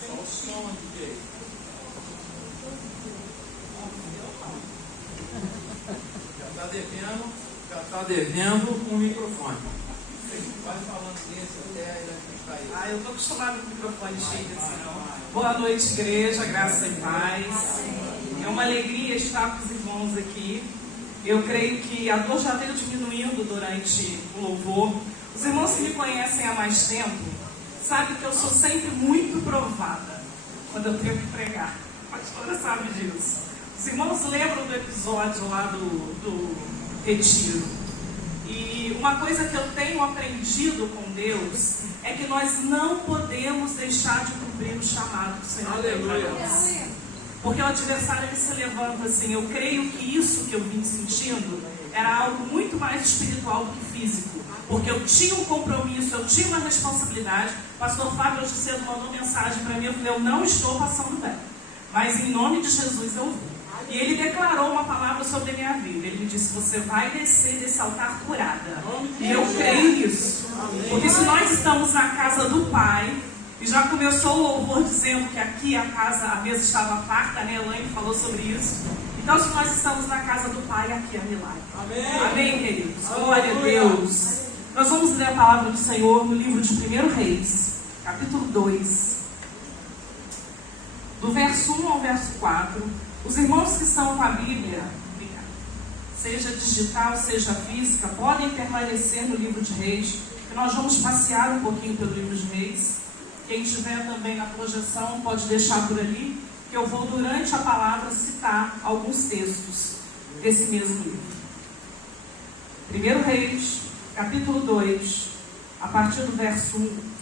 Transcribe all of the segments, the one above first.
Só o som, DJ. Já está devendo um microfone. Vai falando desse até ele cair. Eu estou acostumado com o microfone cheio assim, não. Boa noite, igreja, graça e paz. É uma alegria estar com os irmãos aqui. Eu creio que a dor já veio diminuindo durante o louvor. Os irmãos que me conhecem há mais tempo sabem que eu sou sempre muito provada quando eu tenho que pregar. A pastora sabe disso. Os irmãos lembram do episódio lá do retiro. E uma coisa que eu tenho aprendido com Deus é que nós não podemos deixar de cumprir o chamado do Senhor. Aleluia. Porque o adversário ele se levanta assim. Eu creio que isso que eu vim sentindo era algo muito mais espiritual do que físico. Porque eu tinha um compromisso, eu tinha uma responsabilidade. O pastor Fábio hoje cedo mandou mensagem para mim. Eu falei, eu não estou passando bem, mas em nome de Jesus eu vou. E ele declarou uma palavra sobre a minha vida. Ele me disse, você vai descer desse altar curada. E eu creio nisso. Porque se nós estamos na casa do Pai, e já começou o louvor dizendo que aqui a mesa estava farta, né? Elaine falou sobre isso. Então se nós estamos na casa do Pai, aqui é milagre. Amém. Amém, queridos? Glória a Deus. Nós vamos ler a palavra do Senhor no livro de 1 Reis, capítulo 2. Do verso 1 ao verso 4. Os irmãos que estão com a Bíblia, seja digital, seja física, podem permanecer no livro de Reis, que nós vamos passear um pouquinho pelo livro de Reis. Quem estiver também na projeção pode deixar por ali, que eu vou durante a palavra citar alguns textos desse mesmo livro. 1 Reis, capítulo 2, a partir do verso 1.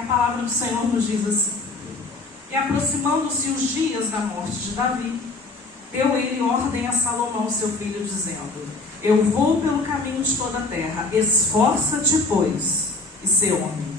A palavra do Senhor nos diz assim: e aproximando-se os dias da morte de Davi, deu ele ordem a Salomão, seu filho, dizendo: eu vou pelo caminho de toda a terra, esforça-te, pois, e sê homem,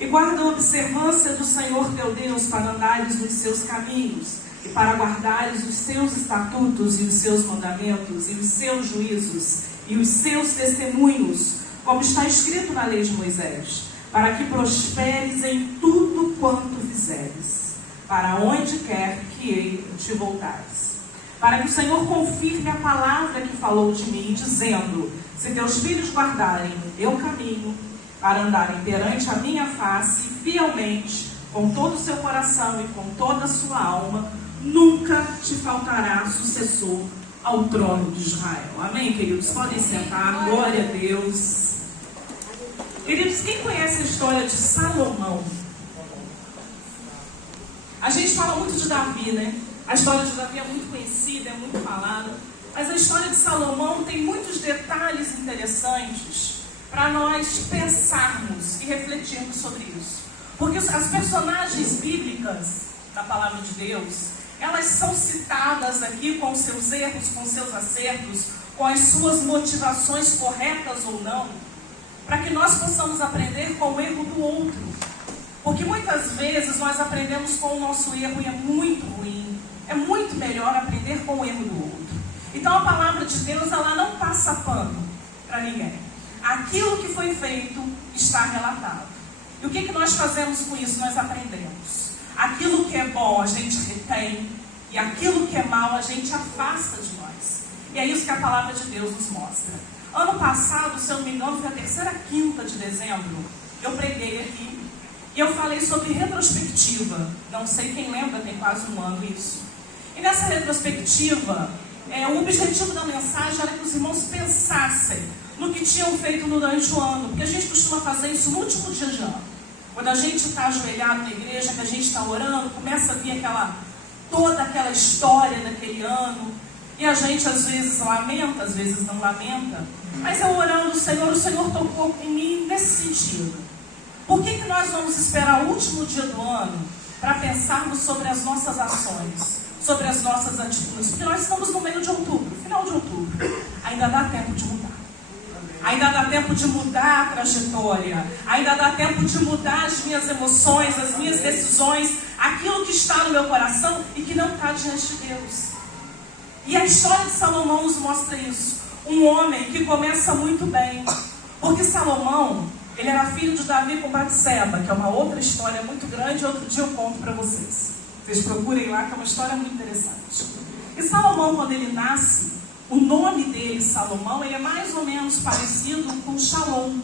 e guarda a observância do Senhor teu Deus, para andares nos seus caminhos, e para guardares os seus estatutos, e os seus mandamentos, e os seus juízos, e os seus testemunhos, como está escrito na lei de Moisés, para que prosperes em tudo quanto fizeres, para onde quer que te voltares. Para que o Senhor confirme a palavra que falou de mim, dizendo: se teus filhos guardarem o meu caminho, para andarem perante a minha face, fielmente, com todo o seu coração e com toda a sua alma, nunca te faltará sucessor ao trono de Israel. Amém, queridos? Podem sentar. Glória a Deus. Queridos, quem conhece a história de Salomão? A gente fala muito de Davi, né? A história de Davi é muito conhecida, é muito falada. Mas a história de Salomão tem muitos detalhes interessantes para nós pensarmos e refletirmos sobre isso. Porque as personagens bíblicas da palavra de Deus, elas são citadas aqui com seus erros, com seus acertos, com as suas motivações corretas ou não, para que nós possamos aprender com o erro do outro. Porque muitas vezes nós aprendemos com o nosso erro e é muito ruim. É muito melhor aprender com o erro do outro. Então a palavra de Deus, ela não passa pano para ninguém. Aquilo que foi feito está relatado. E o que nós fazemos com isso? Nós aprendemos. Aquilo que é bom a gente retém, e aquilo que é mal a gente afasta de nós. E é isso que a palavra de Deus nos mostra. Ano passado, se eu não me engano, foi a terceira quinta de dezembro, eu preguei aqui, e eu falei sobre retrospectiva. Não sei quem lembra, tem quase um ano isso. E nessa retrospectiva, o objetivo da mensagem era que os irmãos pensassem no que tinham feito durante o ano, porque a gente costuma fazer isso no último dia de ano. Quando a gente está ajoelhado na igreja, que a gente está orando, começa a vir toda aquela história daquele ano, e a gente às vezes lamenta, às vezes não lamenta, mas eu orando o Senhor tocou em mim nesse sentido. Por que nós vamos esperar o último dia do ano para pensarmos sobre as nossas ações, sobre as nossas atitudes? Porque nós estamos no meio de outubro, final de outubro, ainda dá tempo de mudar. Ainda dá tempo de mudar a trajetória. Ainda dá tempo de mudar as minhas emoções, as minhas decisões, aquilo que está no meu coração e que não está diante de Deus. E a história de Salomão nos mostra isso. Um homem que começa muito bem. Porque Salomão, ele era filho de Davi com Batseba, que é uma outra história muito grande. Outro dia eu conto para vocês. Vocês procurem lá, que é uma história muito interessante. E Salomão, quando ele nasce, o nome dele, Salomão, ele é mais ou menos parecido com Shalom,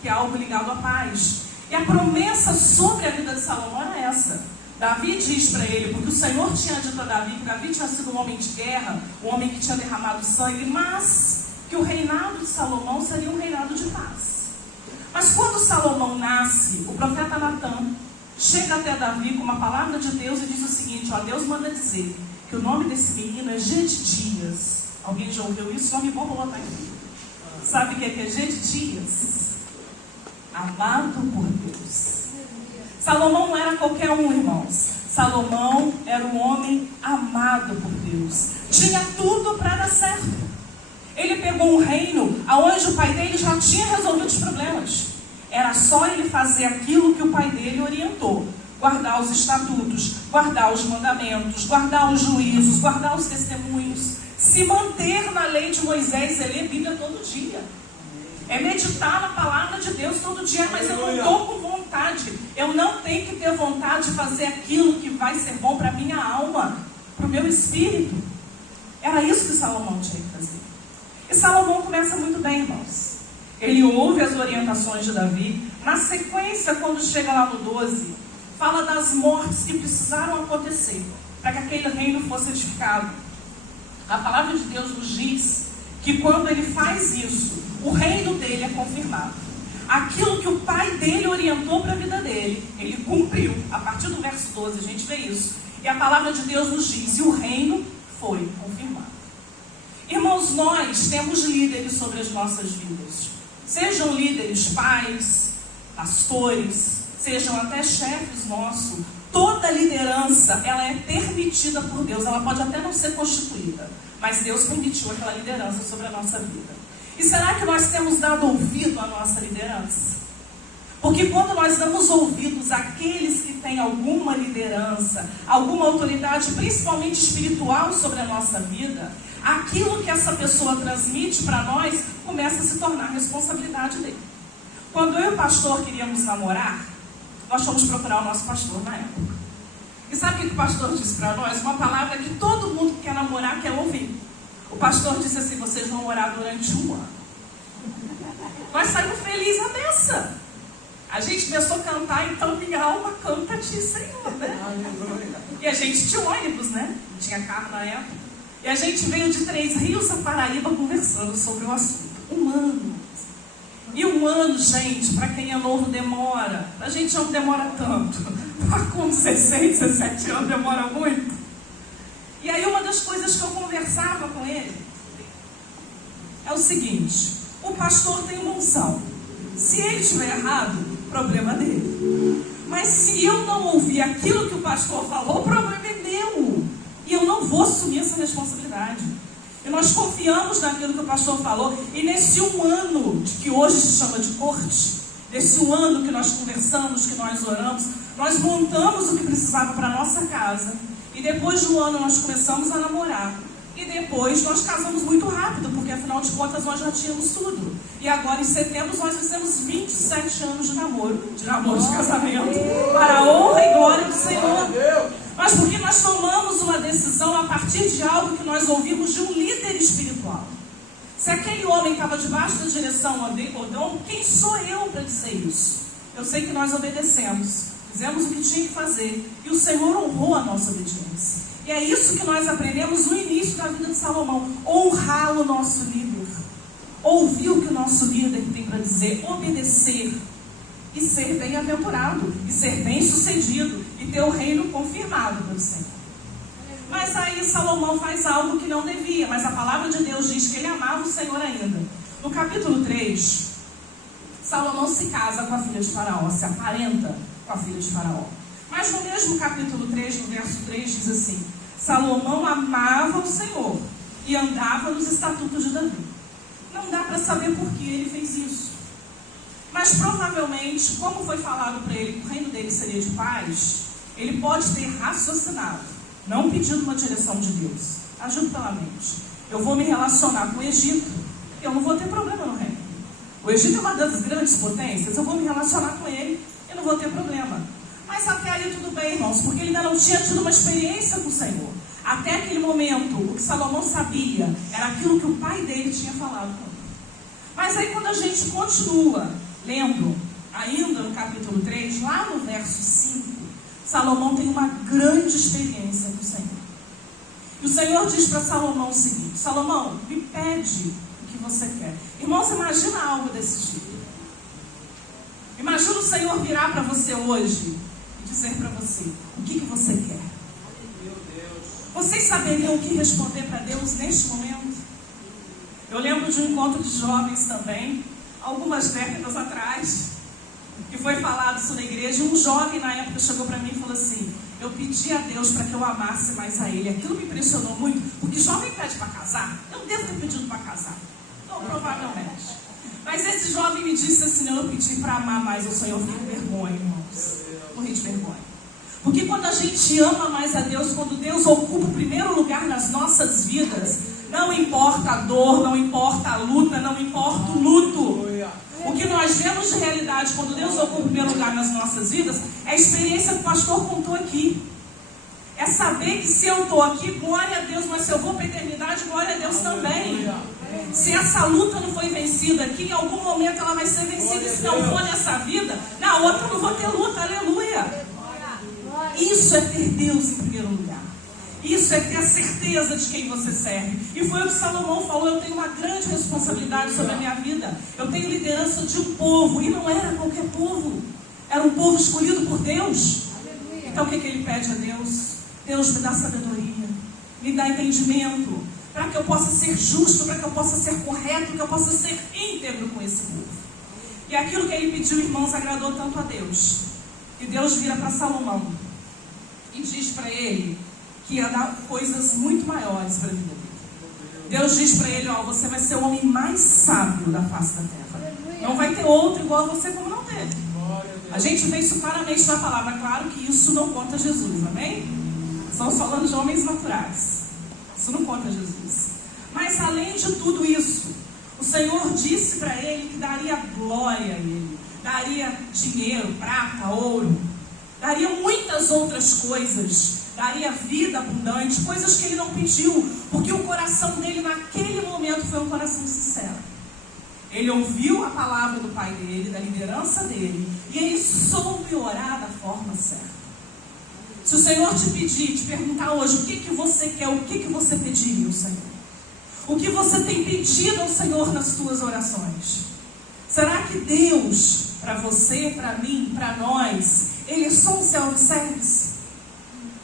que é algo ligado à paz. E a promessa sobre a vida de Salomão era essa. Davi diz para ele, porque o Senhor tinha dito a Davi que Davi tinha sido um homem de guerra, um homem que tinha derramado sangue, mas que o reinado de Salomão seria um reinado de paz. Mas quando Salomão nasce, o profeta Natã chega até Davi com uma palavra de Deus e diz o seguinte: ó, Deus manda dizer que o nome desse menino é Gedidias. Alguém já ouviu isso? Nome bom, vou botar aqui. Sabe o que é Gedidias? Amado por Deus. Salomão não era qualquer um, irmãos. Salomão era um homem amado por Deus. Tinha tudo para dar certo. Ele pegou um reino onde o pai dele já tinha resolvido os problemas. Era só ele fazer aquilo que o pai dele orientou. Guardar os estatutos, guardar os mandamentos, guardar os juízos, guardar os testemunhos. Se manter na lei de Moisés e ler a Bíblia todo dia. É meditar na palavra de Deus todo dia, mas eu não estou com vontade. Eu não tenho que ter vontade de fazer aquilo que vai ser bom para a minha alma, para o meu espírito. Era isso que Salomão tinha que fazer. E Salomão começa muito bem, irmãos. Ele ouve as orientações de Davi. Na sequência, quando chega lá no 12, fala das mortes que precisaram acontecer para que aquele reino fosse edificado. A palavra de Deus nos diz que quando ele faz isso, o reino dele é confirmado. Aquilo que o pai dele orientou para a vida dele, ele cumpriu. A partir do verso 12 a gente vê isso. E a palavra de Deus nos diz, e o reino foi confirmado. Irmãos, nós temos líderes sobre as nossas vidas. Sejam líderes, pais, pastores, sejam até chefes nossos. Toda liderança, ela é permitida por Deus. Ela pode até não ser constituída, mas Deus permitiu aquela liderança sobre a nossa vida. E será que nós temos dado ouvido à nossa liderança? Porque quando nós damos ouvidos àqueles que têm alguma liderança, alguma autoridade, principalmente espiritual sobre a nossa vida, aquilo que essa pessoa transmite para nós começa a se tornar responsabilidade dele. Quando eu e o pastor queríamos namorar, nós fomos procurar o nosso pastor na época. E sabe o que o pastor disse para nós? Uma palavra que todo mundo que quer namorar quer ouvir. O pastor disse assim: vocês vão orar durante 1 ano. Nós saímos felizes à beça. A gente começou a cantar, então minha alma canta a ti, Senhor, né? E a gente tinha ônibus, né? Não tinha carro na época. E a gente veio de 3 Rios a Paraíba conversando sobre o assunto. 1 ano. E 1 ano, gente, para quem é novo demora. A gente não demora tanto. Com 16, 17 anos demora muito. E aí uma das coisas que eu conversava com ele é o seguinte: o pastor tem uma unção. Se ele estiver errado, problema dele. Mas se eu não ouvir aquilo que o pastor falou, o problema é meu. E eu não vou assumir essa responsabilidade. E nós confiamos naquilo que o pastor falou. E nesse 1 ano, que hoje se chama de corte, nesse 1 ano que nós conversamos, que nós oramos, nós montamos o que precisava para a nossa casa. E depois de 1 ano nós começamos a namorar. E depois nós casamos muito rápido, porque afinal de contas nós já tínhamos tudo. E agora em setembro nós fizemos 27 anos de namoro, de casamento, para a honra e glória do Senhor. Mas porque nós tomamos uma decisão a partir de algo que nós ouvimos de um líder espiritual. Se aquele homem estava debaixo da direção de Odom, quem sou eu para dizer isso? Eu sei que nós obedecemos, fizemos o que tinha que fazer, e o Senhor honrou a nossa obediência. E é isso que nós aprendemos no início da vida de Salomão: honrar o nosso líder, ouvir o que o nosso líder tem para dizer, obedecer e ser bem-aventurado, e ser bem-sucedido, e ter o reino confirmado pelo Senhor. Mas aí Salomão faz algo que não devia, mas a palavra de Deus diz que ele amava o Senhor ainda. No capítulo 3, Salomão se casa com a filha de Faraó, se aparenta com a filha de Faraó. Mas no mesmo capítulo 3, no verso 3, diz assim: Salomão amava o Senhor e andava nos estatutos de Davi. Não dá para saber por que ele fez isso. Mas provavelmente, como foi falado para ele que o reino dele seria de paz, ele pode ter raciocinado, não pedindo uma direção de Deus, agindo pela mente. Eu vou me relacionar com o Egito, eu não vou ter problema no reino. O Egito é uma das grandes potências, eu vou me relacionar com ele e não vou ter problema. Mas até aí tudo bem, irmãos, porque ele ainda não tinha tido uma experiência com o Senhor. Até aquele momento, o que Salomão sabia era aquilo que o pai dele tinha falado com ele. Mas aí quando a gente continua lendo, ainda no capítulo 3, lá no verso 5, Salomão tem uma grande experiência com o Senhor. E o Senhor diz para Salomão o seguinte: Salomão, me pede o que você quer. Irmãos, imagina algo desse tipo. Imagina o Senhor virar para você hoje e dizer para você: o que você quer? Vocês saberiam o que responder para Deus neste momento? Eu lembro de um encontro de jovens também, algumas décadas atrás, que foi falado isso na igreja. Um jovem na época chegou para mim e falou assim: eu pedi a Deus para que eu amasse mais a Ele. Aquilo me impressionou muito, porque jovem pede para casar. Eu devo ter pedido para casar. Não, provavelmente. Mas esse jovem me disse assim: não, eu pedi para amar mais o Senhor. Eu fiquei com vergonha, irmãos. Morri de vergonha. Porque quando a gente ama mais a Deus, quando Deus ocupa o primeiro lugar nas nossas vidas, não importa a dor, não importa a luta, não importa o luto. O que nós vemos de realidade quando Deus ocupa o primeiro lugar nas nossas vidas é a experiência que o pastor contou aqui. É saber que se eu estou aqui, glória a Deus, mas se eu vou para a eternidade, glória a Deus também. Se essa luta não foi vencida aqui, em algum momento ela vai ser vencida. E se não for nessa vida, na outra eu não vou ter luta, aleluia. Isso é ter Deus em primeiro lugar. Isso é ter a certeza de quem você serve. E foi o que Salomão falou: eu tenho uma grande responsabilidade sobre a minha vida. Eu tenho liderança de um povo. E não era qualquer povo. Era um povo escolhido por Deus. Então o que ele pede a Deus? Deus, me dá sabedoria, me dá entendimento, para que eu possa ser justo, para que eu possa ser correto, que eu possa ser íntegro com esse povo. E aquilo que ele pediu, irmãos, agradou tanto a Deus, que Deus vira para Salomão e diz para ele que ia dar coisas muito maiores para a vida dele. Deus diz para ele: ó, você vai ser o homem mais sábio da face da terra. Não vai ter outro igual a você como não teve. A gente vê isso claramente na palavra. Claro que isso não conta Jesus, amém? Estamos falando de homens naturais. Isso não conta Jesus. Mas além de tudo isso, o Senhor disse para ele que daria glória a ele, daria dinheiro, prata, ouro, daria muitas outras coisas, daria vida abundante, coisas que ele não pediu, porque o coração dele naquele momento foi um coração sincero. Ele ouviu a palavra do pai dele, da liderança dele, e ele soube orar da forma certa. Se o Senhor te pedir, te perguntar hoje o que você quer, o que você pediria ao Senhor? O que você tem pedido ao Senhor nas tuas orações? Será que Deus, para você, para mim, para nós, Ele é só um self-service?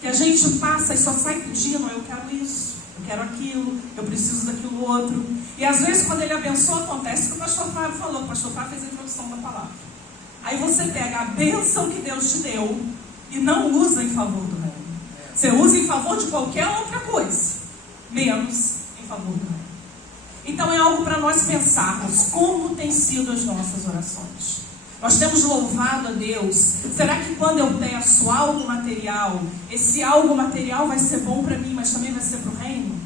Que a gente passa e só sai pedindo: eu quero isso, eu quero aquilo, eu preciso daquilo outro. E às vezes quando Ele abençoa, acontece o que o pastor Fábio falou. O pastor Fábio fez a introdução da palavra. Aí você pega a bênção que Deus te deu e não usa em favor do reino. Você usa em favor de qualquer outra coisa, menos em favor do reino. Então é algo para nós pensarmos como tem sido as nossas orações. Nós temos louvado a Deus. Será que quando eu peço algo material, esse algo material vai ser bom para mim, mas também vai ser para o reino?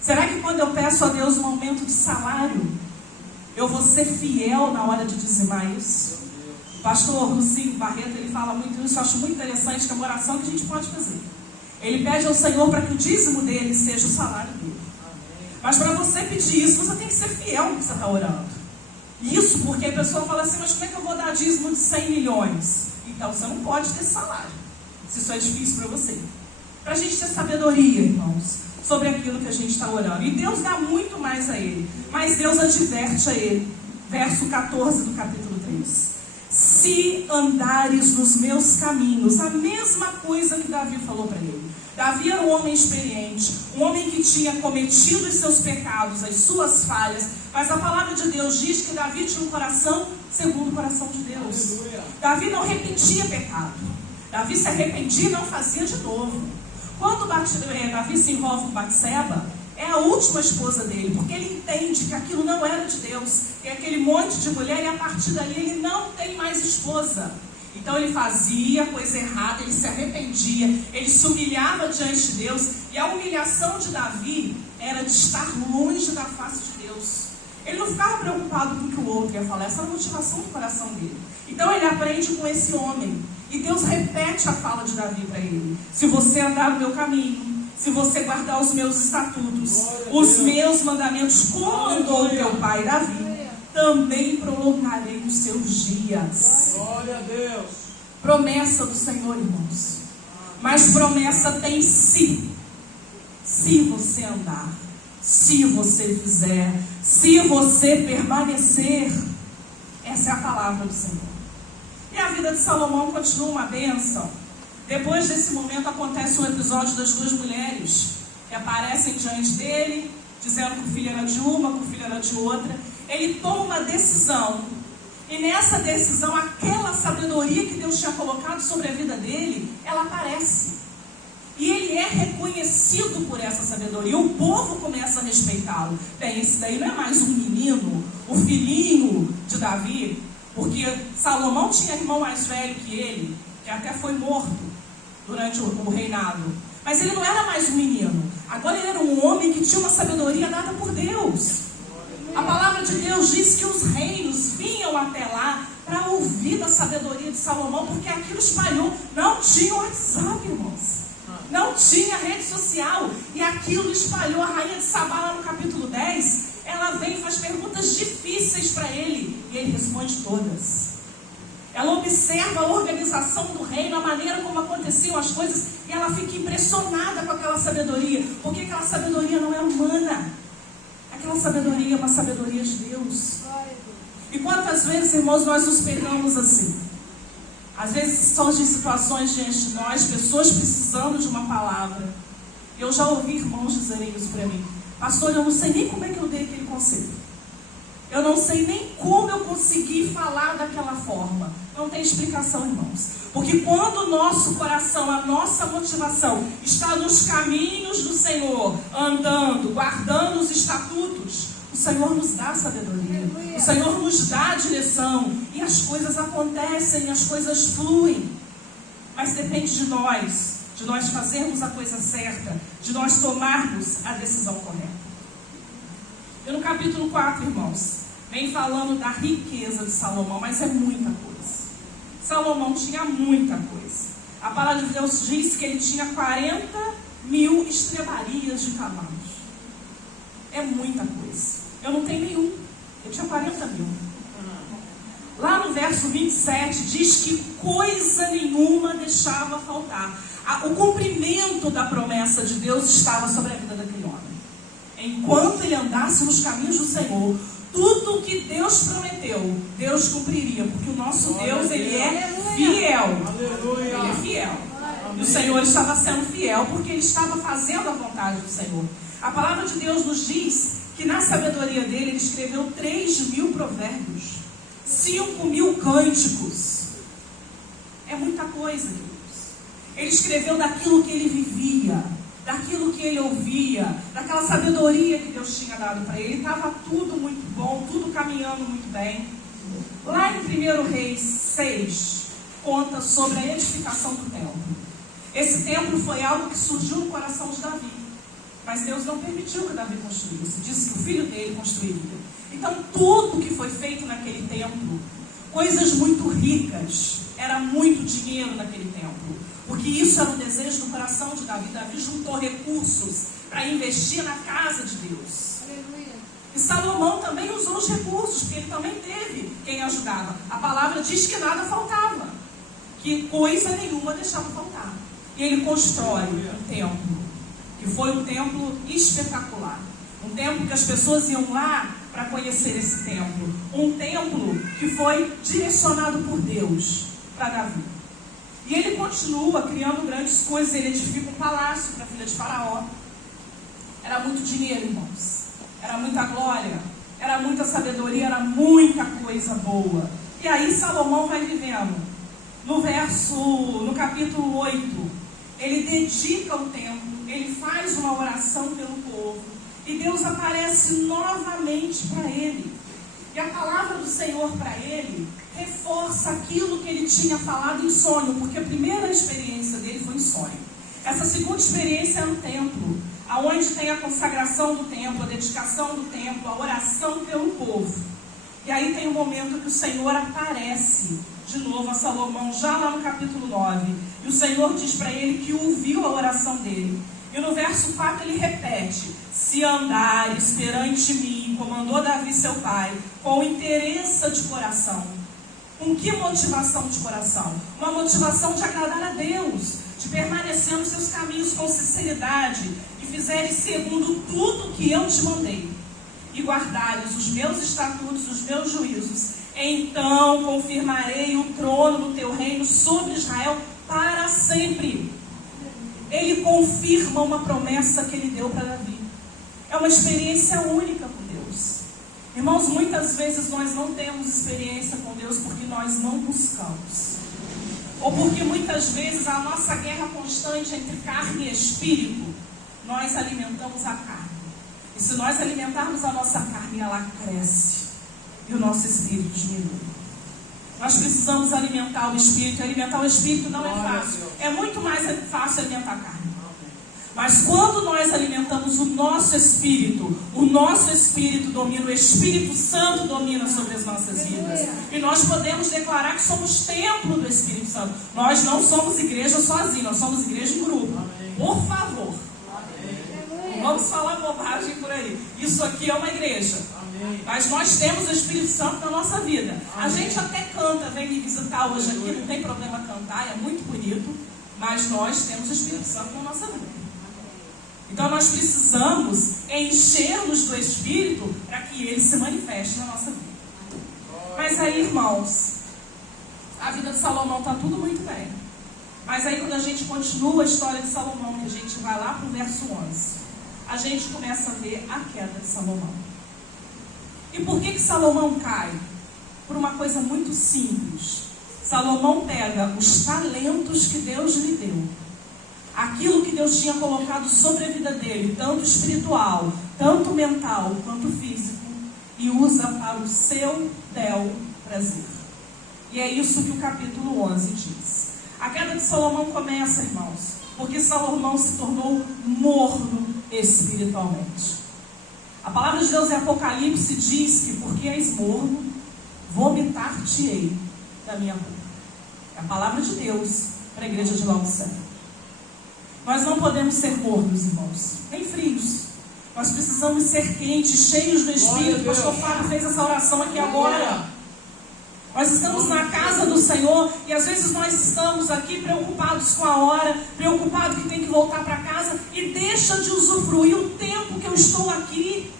Será que quando eu peço a Deus um aumento de salário, eu vou ser fiel na hora de dizimar isso? O pastor Lucinho Barreto, ele fala muito isso. Eu acho muito interessante, que é uma oração que a gente pode fazer. Ele pede ao Senhor para que o dízimo dele seja o salário dele. Mas para você pedir isso, você tem que ser fiel no que você está orando. Isso porque a pessoa fala assim: mas como é que eu vou dar dízimo de 100 milhões? Então você não pode ter salário, se isso é difícil para você. Para a gente ter sabedoria, irmãos, sobre aquilo que a gente está orando. E Deus dá muito mais a ele. Mas Deus adverte a ele. Verso 14 do capítulo 3. Se andares nos meus caminhos. A mesma coisa que Davi falou para ele. Davi era um homem experiente, um homem que tinha cometido os seus pecados, as suas falhas, mas a palavra de Deus diz que Davi tinha um coração segundo o coração de Deus. Aleluia. Davi não repetia pecado. Davi se arrependia e não fazia de novo. Quando Davi se envolve com Batseba, é a última esposa dele, porque ele entende que aquilo não era de Deus, tem aquele monte de mulher e a partir dali ele não tem mais esposa. Então ele fazia coisa errada, ele se arrependia, ele se humilhava diante de Deus, e a humilhação de Davi era de estar longe da face de Deus. Ele não ficava preocupado com o que o outro ia falar, essa era a motivação do coração dele. Então ele aprende com esse homem, e Deus repete a fala de Davi para ele: se você andar no meu caminho, se você guardar os meus estatutos, os meus mandamentos, como mandou teu pai Davi, também prolongarei os seus dias. Glória a Deus. Promessa do Senhor, irmãos. Mas promessa tem se. Se você andar, se você fizer, se você permanecer. Essa é a palavra do Senhor. E a vida de Salomão continua uma bênção. Depois desse momento acontece um episódio das duas mulheres que aparecem diante dele, dizendo que o filho era de uma, que o filho era de outra. Ele toma uma decisão, e nessa decisão, aquela sabedoria que Deus tinha colocado sobre a vida dele, ela aparece. E ele é reconhecido por essa sabedoria, o povo começa a respeitá-lo. Bem, esse daí não é mais um menino, o filhinho de Davi, porque Salomão tinha irmão mais velho que ele, que até foi morto durante o reinado. Mas ele não era mais um menino, agora ele era um homem que tinha uma sabedoria dada por Deus. A palavra de Deus diz que os reinos vinham até lá para ouvir da sabedoria de Salomão, porque aquilo espalhou. Não tinha WhatsApp, irmãos. Não tinha rede social. E aquilo espalhou. A rainha de Sabá, lá no capítulo 10, ela vem e faz perguntas difíceis para ele, e ele responde todas. Ela observa a organização do reino, a maneira como aconteciam as coisas, e ela fica impressionada com aquela sabedoria, porque aquela sabedoria não é humana. Aquela sabedoria é uma sabedoria de Deus. E quantas vezes, irmãos, nós nos pegamos assim? Às vezes surgem situações diante de nós, pessoas precisando de uma palavra. Eu já ouvi irmãos dizerem isso para mim: pastor, eu não sei nem como é que eu dei aquele conselho. Eu não sei nem como eu consegui falar daquela forma. Não tem explicação, irmãos. Porque quando o nosso coração, a nossa motivação está nos caminhos do Senhor, andando, guardando os estatutos, o Senhor nos dá sabedoria. O Senhor nos dá direção. E as coisas acontecem, as coisas fluem. Mas depende de nós fazermos a coisa certa, de nós tomarmos a decisão correta. E no capítulo 4, irmãos, vem falando da riqueza de Salomão, mas é muita coisa. Salomão tinha muita coisa. A palavra de Deus diz que ele tinha 40.000 estrebarias de cavalos. É muita coisa. Eu não tenho nenhum. Eu tinha 40.000. Lá no verso 27 diz que coisa nenhuma deixava faltar. O cumprimento da promessa de Deus estava sobre a vida daquele homem. Enquanto ele andasse nos caminhos do Senhor, tudo que Deus prometeu, Deus cumpriria, porque o nosso Deus, ele é fiel. Ele é fiel. E o Senhor estava sendo fiel, porque ele estava fazendo a vontade do Senhor. A palavra de Deus nos diz que na sabedoria dele, ele escreveu 3.000 provérbios, 5.000 cânticos. É muita coisa, queridos. Ele escreveu daquilo que ele vivia, daquilo que ele ouvia, daquela sabedoria que Deus tinha dado para ele. Estava tudo muito bom, tudo caminhando muito bem. Lá em 1 Reis 6, conta sobre a edificação do templo. Esse templo foi algo que surgiu no coração de Davi, mas Deus não permitiu que Davi construísse. Disse que o filho dele construiria. Então tudo que foi feito naquele templo, coisas muito ricas, era muito dinheiro naquele templo, porque isso era um desejo do coração de Davi. Davi juntou recursos para investir na casa de Deus. Aleluia. E Salomão também usou os recursos, porque ele também teve quem ajudava. A palavra diz que nada faltava, que coisa nenhuma deixava faltar. E ele constrói um templo, que foi um templo espetacular. Um templo que as pessoas iam lá para conhecer esse templo. Um templo que foi direcionado por Deus para Davi. E ele continua criando grandes coisas. Ele edifica um palácio para a filha de Faraó. Era muito dinheiro, irmãos. Era muita glória. Era muita sabedoria. Era muita coisa boa. E aí Salomão vai vivendo. No capítulo 8, ele dedica o templo. Ele faz uma oração pelo povo. E Deus aparece novamente para ele. E a palavra do Senhor para ele reforça aquilo que ele tinha falado em sonho, porque a primeira experiência dele foi em sonho. Essa segunda experiência é no templo, aonde tem a consagração do templo, a dedicação do templo, a oração pelo povo. E aí tem um momento que o Senhor aparece de novo a Salomão, já lá no capítulo 9. E o Senhor diz para ele que ouviu a oração dele. E no verso 4 ele repete: se andares perante mim, como andou Davi seu pai, com interesse de coração. Com que motivação de coração? Uma motivação de agradar a Deus, de permanecer nos seus caminhos com sinceridade, e fizeres segundo tudo que eu te mandei, e guardares os meus estatutos, os meus juízos, então confirmarei o trono do teu reino sobre Israel para sempre. Ele confirma uma promessa que ele deu para Davi. É uma experiência única com Deus. Irmãos, muitas vezes nós não temos experiência com Deus porque nós não buscamos. Ou porque muitas vezes a nossa guerra constante entre carne e espírito, nós alimentamos a carne. E se nós alimentarmos a nossa carne, ela cresce. E o nosso espírito diminui. Nós precisamos alimentar o espírito. E alimentar o espírito não é fácil. É muito mais fácil alimentar a carne. Mas quando nós alimentamos o nosso espírito domina, o Espírito Santo domina sobre as nossas vidas. E nós podemos declarar que somos templo do Espírito Santo. Nós não somos igreja sozinhos, nós somos igreja em grupo. Por favor. Não vamos falar bobagem por aí. Isso aqui é uma igreja. Mas nós temos o Espírito Santo na nossa vida. A gente até canta, vem me visitar hoje aqui, não tem problema cantar, é muito bonito. Mas nós temos o Espírito Santo na nossa vida. Então nós precisamos encher-nos do Espírito para que ele se manifeste na nossa vida. Mas aí, irmãos, a vida de Salomão está tudo muito bem. Mas aí quando a gente continua a história de Salomão, que a gente vai lá para o verso 11, a gente começa a ver a queda de Salomão. E por que Salomão cai? Por uma coisa muito simples. Salomão pega os talentos que Deus lhe deu, aquilo que Deus tinha colocado sobre a vida dele, tanto espiritual, tanto mental, quanto físico, e usa para o seu bel prazer. E é isso que o capítulo 11 diz. A queda de Salomão começa, irmãos, porque Salomão se tornou morno espiritualmente. A palavra de Deus em Apocalipse diz que porque és morno, vomitar-te-ei da minha boca. É a palavra de Deus para a igreja de Laodiceia. Nós não podemos ser mornos, irmãos, nem frios. Nós precisamos ser quentes, cheios do Espírito. O pastor Fábio fez essa oração aqui agora. Nós estamos na casa do Senhor e às vezes nós estamos aqui preocupados com a hora, preocupados que tem que voltar para casa e deixa de usufruir o tempo que eu estou aqui.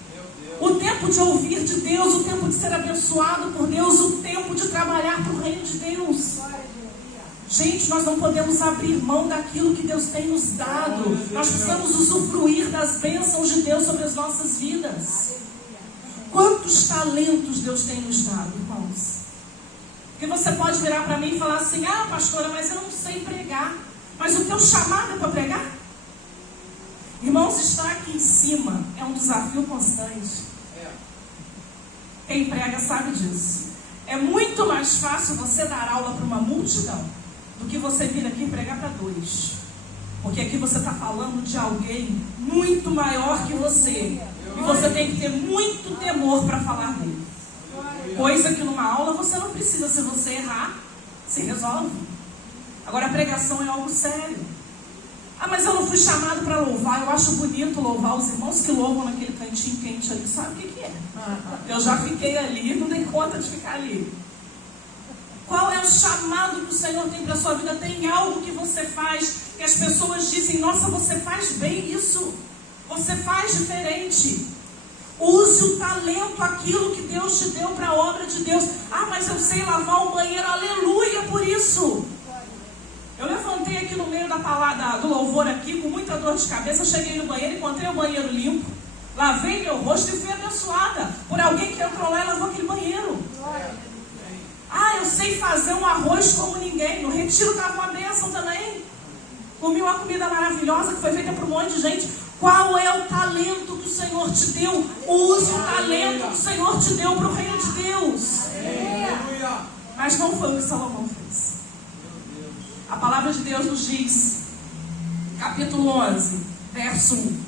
O tempo de ouvir de Deus, o tempo de ser abençoado por Deus, o tempo de trabalhar para o reino de Deus. Gente, nós não podemos abrir mão daquilo que Deus tem nos dado. Nós precisamos usufruir das bênçãos de Deus sobre as nossas vidas. Quantos talentos Deus tem nos dado, irmãos? Porque você pode virar para mim e falar assim: ah, pastora, mas eu não sei pregar. Mas o teu chamado é para pregar? Irmãos, estar aqui em cima é um desafio constante. Quem prega sabe disso. É muito mais fácil você dar aula para uma multidão do que você vir aqui e pregar para dois. Porque aqui você está falando de alguém muito maior que você. E você tem que ter muito temor para falar dele. Coisa que numa aula você não precisa. Se você errar, se resolve. Agora a pregação é algo sério. Ah, mas eu não fui chamado para louvar. Eu acho bonito louvar. Os irmãos que louvam naquele cantinho quente ali, sabe o que é? Eu já fiquei ali, não dei conta de ficar ali. Qual é o chamado que o Senhor tem para a sua vida? Tem algo que você faz que as pessoas dizem: nossa, você faz bem isso. Você faz diferente. Use o talento, aquilo que Deus te deu para a obra de Deus. Ah, mas eu sei lavar o banheiro. Aleluia por isso. Eu levantei aqui no meio da palavra do louvor aqui, com muita dor de cabeça. Cheguei no banheiro, encontrei o banheiro limpo. Lavei meu rosto e fui abençoada por alguém que entrou lá e lavou aquele banheiro. Ah, eu sei fazer um arroz como ninguém. No retiro estava uma bênção também. Comi uma comida maravilhosa que foi feita por um monte de gente. Qual é o talento que o Senhor te deu? Use o talento que o Senhor te deu para o reino de Deus. Mas não foi o que Salomão fez. A palavra de Deus nos diz, capítulo 11, verso 1.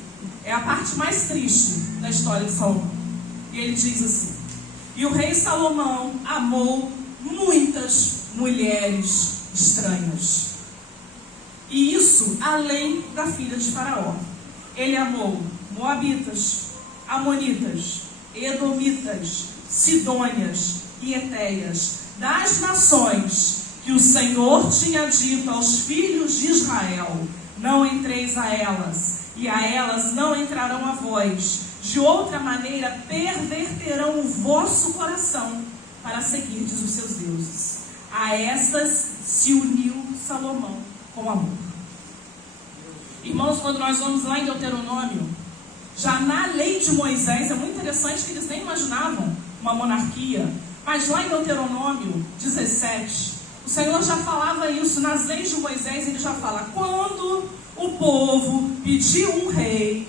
É a parte mais triste da história de Salomão. E ele diz assim: e o rei Salomão amou muitas mulheres estranhas. E isso além da filha de Faraó. Ele amou moabitas, amonitas, edomitas, sidônias e etéias, das nações que o Senhor tinha dito aos filhos de Israel: não entreis a elas, e a elas não entrarão a vós. De outra maneira perverterão o vosso coração para seguirdes os seus deuses. A estas se uniu Salomão com amor. Irmãos, quando nós vamos lá em Deuteronômio, já na lei de Moisés, é muito interessante que eles nem imaginavam uma monarquia, mas lá em Deuteronômio 17, o Senhor já falava isso. Nas leis de Moisés ele já fala: quando o povo pediu um rei,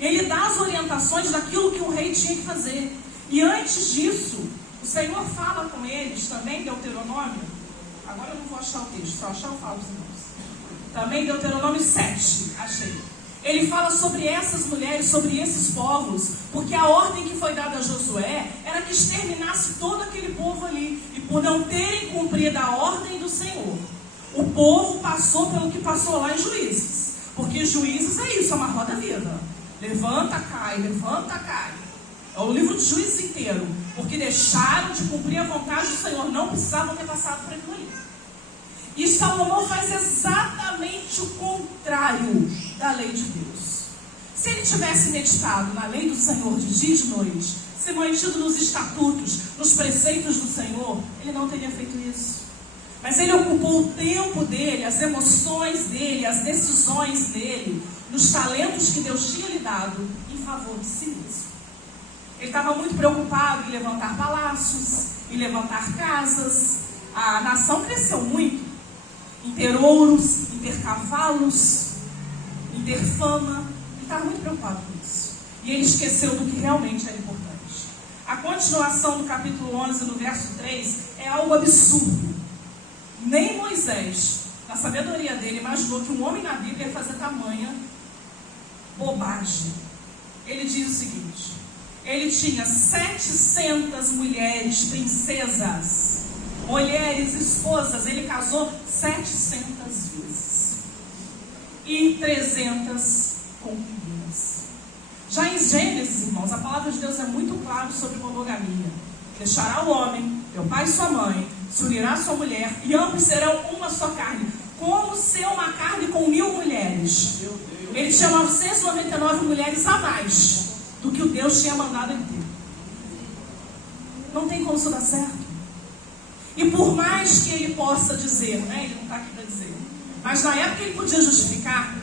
ele dá as orientações daquilo que o rei tinha que fazer. E antes disso, o Senhor fala com eles, também Deuteronômio, agora eu não vou achar o texto, só achar eu falo para os irmãos. Também Deuteronômio 7, achei. Ele fala sobre essas mulheres, sobre esses povos, porque a ordem que foi dada a Josué era que exterminasse todo aquele povo ali. E por não terem cumprido a ordem do Senhor, o povo passou pelo que passou lá em Juízes. Porque Juízes é isso, é uma roda viva. Levanta, cai, levanta, cai. É o livro de Juízes inteiro. Porque deixaram de cumprir a vontade do Senhor, não precisavam ter passado por aquilo ali. E Salomão faz exatamente o contrário da lei de Deus. Se ele tivesse meditado na lei do Senhor de dia e de noite, se mantido nos estatutos, nos preceitos do Senhor, ele não teria feito isso. Mas ele ocupou o tempo dele, as emoções dele, as decisões dele, nos talentos que Deus tinha lhe dado em favor de si mesmo. Ele estava muito preocupado em levantar palácios, em levantar casas. A nação cresceu muito em ter ouros, em ter cavalos, em ter fama. Ele estava muito preocupado com isso. E ele esqueceu do que realmente era importante. A continuação do capítulo 11, no verso 3, é algo absurdo. Nem Moisés, na sabedoria dele, imaginou que um homem na Bíblia ia fazer tamanha bobagem. Ele diz o seguinte: ele tinha 700 mulheres princesas, mulheres, esposas. Ele casou 700 vezes e 300 concubinas. Já em Gênesis, irmãos, a palavra de Deus é muito clara sobre monogamia. Deixará o homem, teu pai e sua mãe, se unirá à sua mulher, e ambos serão uma só carne. Como ser uma carne com 1000 mulheres? Ele tinha 999 mulheres a mais do que o Deus tinha mandado ele ter. Não tem como isso dar certo. E por mais que ele possa dizer, né, ele não está aqui para dizer, mas na época ele podia justificar: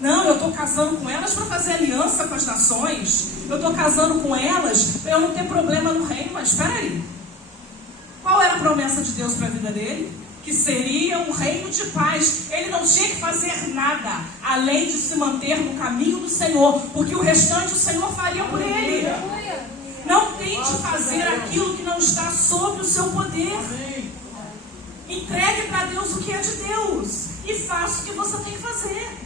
não, eu estou casando com elas para fazer aliança com as nações, eu estou casando com elas para eu não ter problema no reino. Mas espera aí, qual era a promessa de Deus para a vida dele? Que seria um reino de paz. Ele não tinha que fazer nada além de se manter no caminho do Senhor, porque o restante o Senhor faria por ele. Não tente fazer aquilo que não está sob o seu poder. Entregue para Deus o que é de Deus e faça o que você tem que fazer.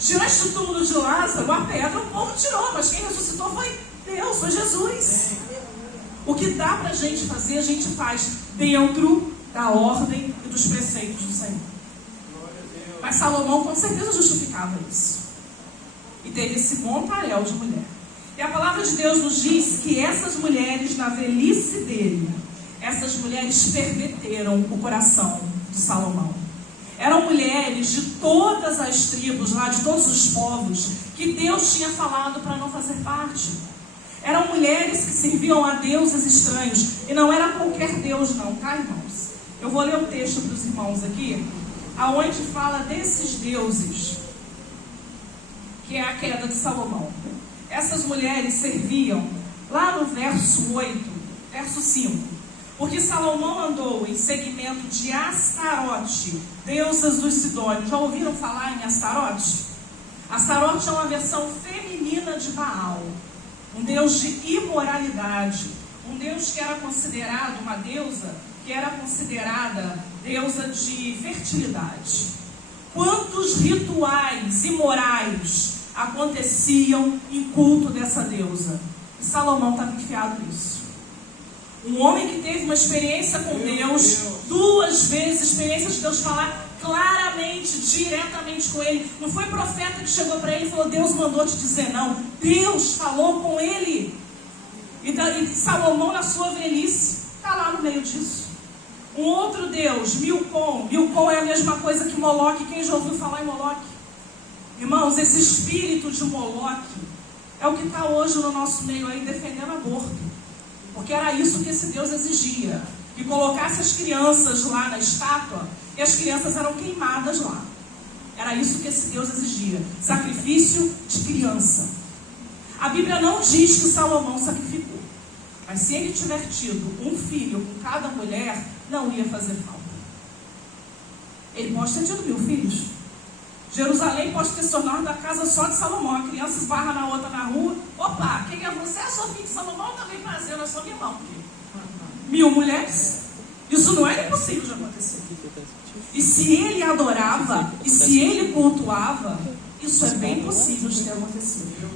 Diante do túmulo de Lázaro, a pedra o povo tirou, mas quem ressuscitou foi Deus, foi Jesus. O que dá para a gente fazer, a gente faz dentro da ordem e dos preceitos do Senhor. Mas Salomão com certeza justificava isso. E teve esse montaréu de mulher. E a palavra de Deus nos diz que essas mulheres, na velhice dele, essas mulheres perverteram o coração de Salomão. Eram mulheres de todas as tribos lá, de todos os povos, que Deus tinha falado para não fazer parte. Eram mulheres que serviam a deuses estranhos. E não era qualquer Deus não, tá, irmãos? Eu vou ler o texto para os irmãos aqui, aonde fala desses deuses, que é a queda de Salomão. Essas mulheres serviam, lá no verso 8, verso 5, porque Salomão andou em seguimento de Astarote, deusas dos Sidônios. Já ouviram falar em Astarote? Astarote é uma versão feminina de Baal, um deus de imoralidade, um deus que era considerado, uma deusa que era considerada deusa de fertilidade. Quantos rituais imorais aconteciam em culto dessa deusa? E Salomão estava enfiado nisso. Um homem que teve uma experiência com Deus, 2 vezes, experiência de Deus falar claramente, diretamente com ele. Não foi profeta que chegou para ele e falou: Deus mandou te dizer, não. Deus falou com ele. E Salomão, na sua velhice, está lá no meio disso. Um outro deus, Milcom. Milcom é a mesma coisa que Moloque. Quem já ouviu falar em Moloque? Irmãos, esse espírito de Moloque é o que está hoje no nosso meio aí defendendo aborto. Porque era isso que esse Deus exigia. Que colocasse as crianças lá na estátua e as crianças eram queimadas lá. Era isso que esse Deus exigia. Sacrifício de criança. A Bíblia não diz que Salomão sacrificou. Mas se ele tiver tido um filho com cada mulher, não ia fazer falta. Ele pode ter tido 1000 filhos. Jerusalém pode ter se tornado a casa só de Salomão. A criança esbarra na outra na rua. Opa, quem é você? É sua filha de Salomão? Também prazer, eu sou minha irmã. 1000 mulheres? Isso não era impossível de acontecer. E se ele adorava, e se ele cultuava, isso é bem possível de ter acontecido.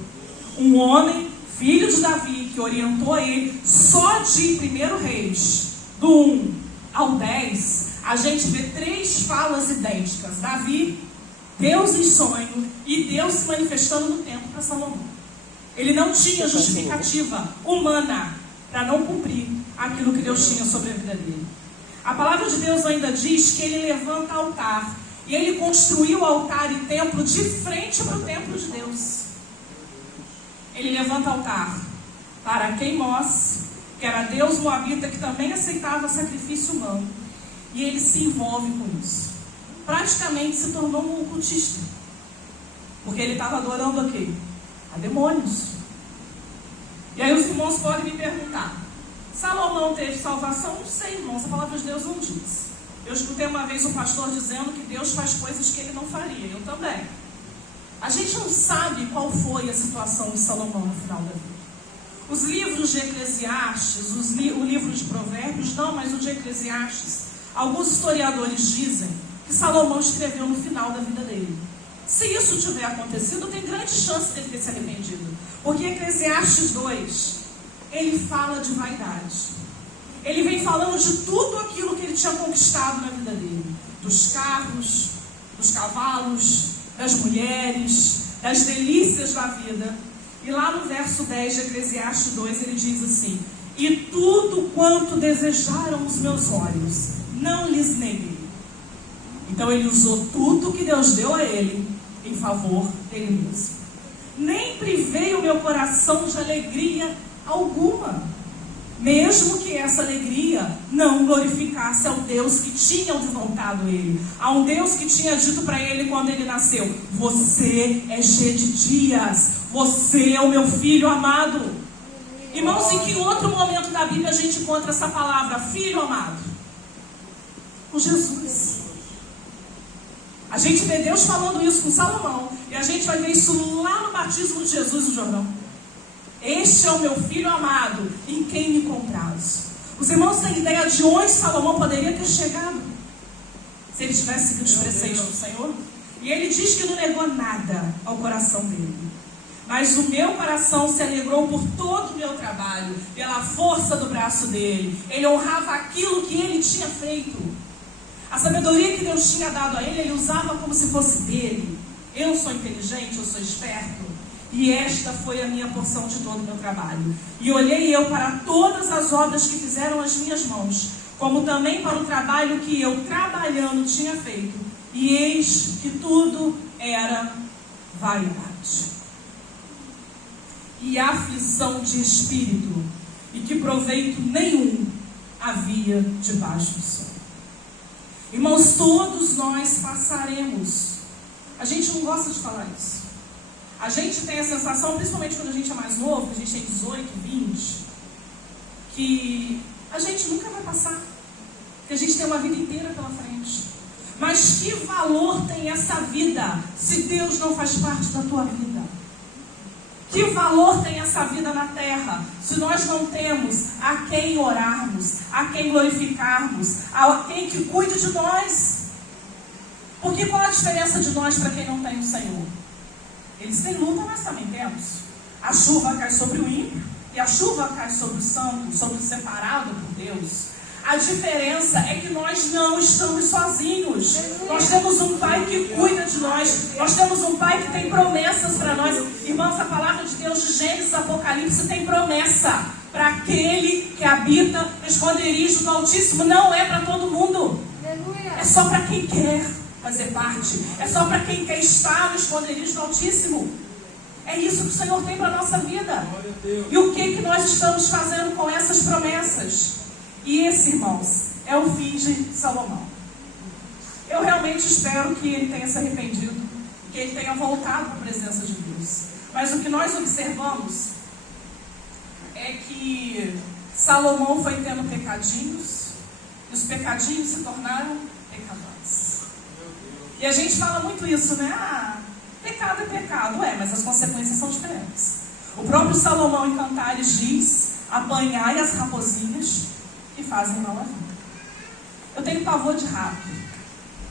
Um homem, filho de Davi, que orientou ele, só de 1 Reis, do 1 ao 10, a gente vê 3 falas idênticas. Davi, Deus em sonho e Deus se manifestando no tempo para Salomão. Ele não tinha justificativa humana para não cumprir aquilo que Deus tinha sobre a vida dele. A palavra de Deus ainda diz que ele levanta altar. E ele construiu altar e templo de frente para o templo de Deus. Ele levanta altar para Queimós, que era Deus moabita, que também aceitava sacrifício humano. E ele se envolve com isso. Praticamente se tornou um ocultista. Porque ele estava adorando a quê? A demônios. E aí os irmãos podem me perguntar: Salomão teve salvação? Não sei, irmãos, a palavra de Deus não diz. Eu escutei uma vez um pastor dizendo que Deus faz coisas que ele não faria. Eu também. A gente não sabe qual foi a situação de Salomão no final da vida. Os livros de Eclesiastes, o livro de Provérbios, não, mas o de Eclesiastes, alguns historiadores dizem que Salomão escreveu no final da vida dele. Se isso tiver acontecido, tem grande chance dele ter se arrependido. Porque Eclesiastes 2, ele fala de vaidade. Ele vem falando de tudo aquilo que ele tinha conquistado na vida dele. Dos carros, dos cavalos, das mulheres, das delícias da vida. E lá no verso 10 de Eclesiastes 2, ele diz assim: e tudo quanto desejaram os meus olhos, não lhes neguei. Então ele usou tudo que Deus deu a ele em favor dele mesmo. Nem privei o meu coração de alegria alguma, mesmo que essa alegria não glorificasse ao Deus que tinha desmontado ele, a um Deus que tinha dito para ele quando ele nasceu: você é Gedidias, você é o meu filho amado. Irmãos, em que outro momento da Bíblia a gente encontra essa palavra, filho amado? Com Jesus. A gente vê Deus falando isso com Salomão, e a gente vai ver isso lá no batismo de Jesus no Jordão. Este é o meu filho amado, em quem me comprazo. Os irmãos têm ideia de onde Salomão poderia ter chegado se ele tivesse seguido os preceitos do Senhor? E ele diz que não negou nada ao coração dele. Mas o meu coração se alegrou por todo o meu trabalho, pela força do braço dele. Ele honrava aquilo que ele tinha feito. A sabedoria que Deus tinha dado a ele, ele usava como se fosse dele. Eu sou inteligente, eu sou esperto. E esta foi a minha porção de todo o meu trabalho. E olhei eu para todas as obras que fizeram as minhas mãos, como também para o trabalho que eu, trabalhando, tinha feito. E eis que tudo era vaidade e aflição de espírito, e que proveito nenhum havia debaixo do sol. Irmãos, todos nós passaremos. A gente não gosta de falar isso. A gente tem a sensação, principalmente quando a gente é mais novo, que a gente tem 18, 20, que a gente nunca vai passar, que a gente tem uma vida inteira pela frente. Mas que valor tem essa vida se Deus não faz parte da tua vida? Que valor tem essa vida na terra se nós não temos a quem orarmos, a quem glorificarmos, a quem que cuide de nós? Porque qual a diferença de nós para quem não tem o Senhor? Eles têm luta, nós também temos. A chuva cai sobre o ímpio e a chuva cai sobre o santo, sobre o separado por Deus. A diferença é que nós não estamos sozinhos. Nós temos um Pai que cuida de nós. Nós temos um Pai que tem promessas para nós. Irmãos, a palavra de Deus de Gênesis, Apocalipse tem promessa para aquele que habita no esconderijo do Altíssimo. Não é para todo mundo. É só para quem quer fazer parte. É só para quem quer estar no esconderijo do Altíssimo. É isso que o Senhor tem para a nossa vida. E o que nós estamos fazendo com essas promessas? E esse, irmãos, é o fim de Salomão. Eu realmente espero que ele tenha se arrependido, que ele tenha voltado para a presença de Deus. Mas o que nós observamos é que Salomão foi tendo pecadinhos, e os pecadinhos se tornaram pecadores. E a gente fala muito isso, né? Pecado é pecado, mas as consequências são diferentes. O próprio Salomão em Cantares diz: apanhai as raposinhas que fazem mal à vida. Eu tenho pavor de rato,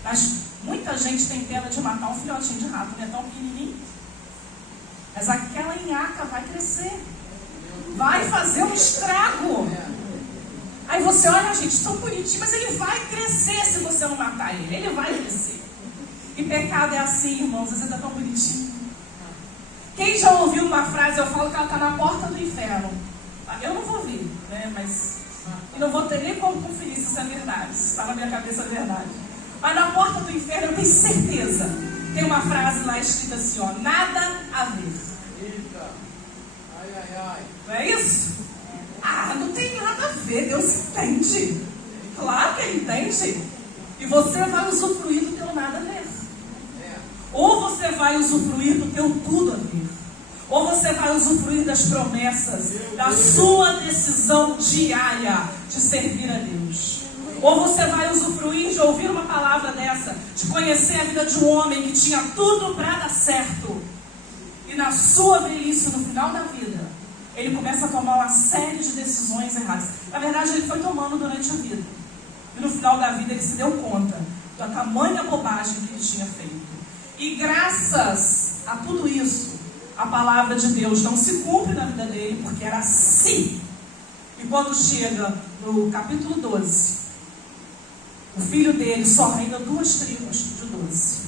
mas muita gente tem pena de matar um filhotinho de rato, não é tão pequenininho, mas aquela nhaca vai crescer, vai fazer um estrago. Aí você olha, gente, tão bonitinho, mas ele vai crescer se você não matar ele vai crescer. E pecado é assim, irmãos, às vezes é tão bonitinho. Quem já ouviu uma frase, eu falo que ela está na porta do inferno. Eu não vou ouvir, né, mas... E não vou ter nem como conferir se isso é verdade, se está na minha cabeça é verdade. Mas na porta do inferno eu tenho certeza. Tem uma frase lá escrita assim, nada a ver. Eita. Ai. Não é isso? Não tem nada a ver, Deus entende. Claro que Ele entende. E você vai usufruir do teu nada a ver. Ou você vai usufruir do teu tudo a ver. Ou você vai usufruir das promessas, da sua decisão diária de servir a Deus. Ou você vai usufruir de ouvir uma palavra dessa, de conhecer a vida de um homem que tinha tudo para dar certo. E na sua velhice, no final da vida, ele começa a tomar uma série de decisões erradas. Na verdade, ele foi tomando durante a vida. E no final da vida, ele se deu conta da tamanha bobagem que ele tinha feito. E graças a tudo isso, a palavra de Deus não se cumpre na vida dele, porque era assim. E quando chega no capítulo 12, o filho dele só reina 2 tribos de 12.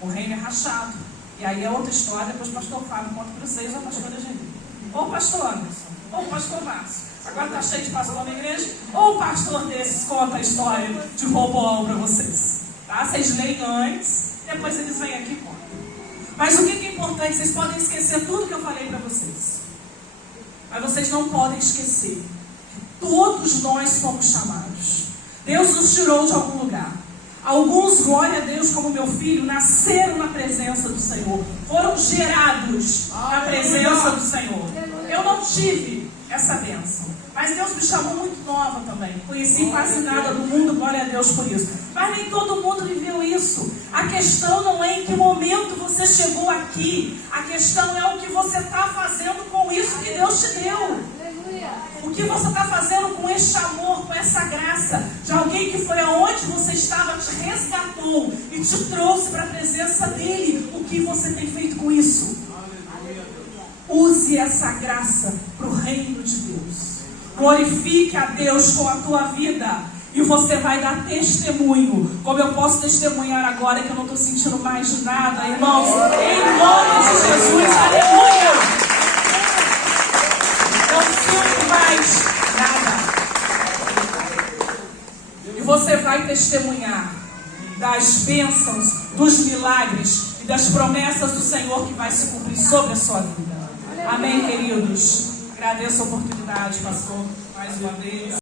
O reino é rachado. E aí é outra história, depois o pastor Fábio conta para vocês, ou a pastora Geni. Ou o pastor Anderson, ou o pastor Márcio. Agora está cheio de pastor na igreja. Ou o pastor desses conta a história de Roboão para vocês. Tá? Vocês leem antes, depois eles vêm aqui e contam. Mas o que é importante? Vocês podem esquecer tudo que eu falei para vocês. Mas vocês não podem esquecer que todos nós somos chamados. Deus nos tirou de algum lugar. Alguns, glória a Deus, como meu filho, nasceram na presença do Senhor. Foram gerados na presença do Senhor. Eu não tive essa bênção. Mas Deus me chamou muito nova também. Conheci quase nada do mundo, glória a Deus por isso. Mas nem todo mundo viveu isso. A questão não é em que momento você chegou aqui. A questão é o que você está fazendo com isso que Deus te deu. O que você está fazendo com este amor, com essa graça de alguém que foi aonde você estava, te resgatou e te trouxe para a presença dele. O que você tem feito com isso? Use essa graça para o reino de Deus. Glorifique a Deus com a tua vida. E você vai dar testemunho. Como eu posso testemunhar agora que eu não estou sentindo mais nada, irmãos. Em nome de Jesus, aleluia. Não sinto mais nada. E você vai testemunhar das bênçãos, dos milagres e das promessas do Senhor que vai se cumprir sobre a sua vida. Amém, queridos? Agradeço a oportunidade, pastor, mais uma vez.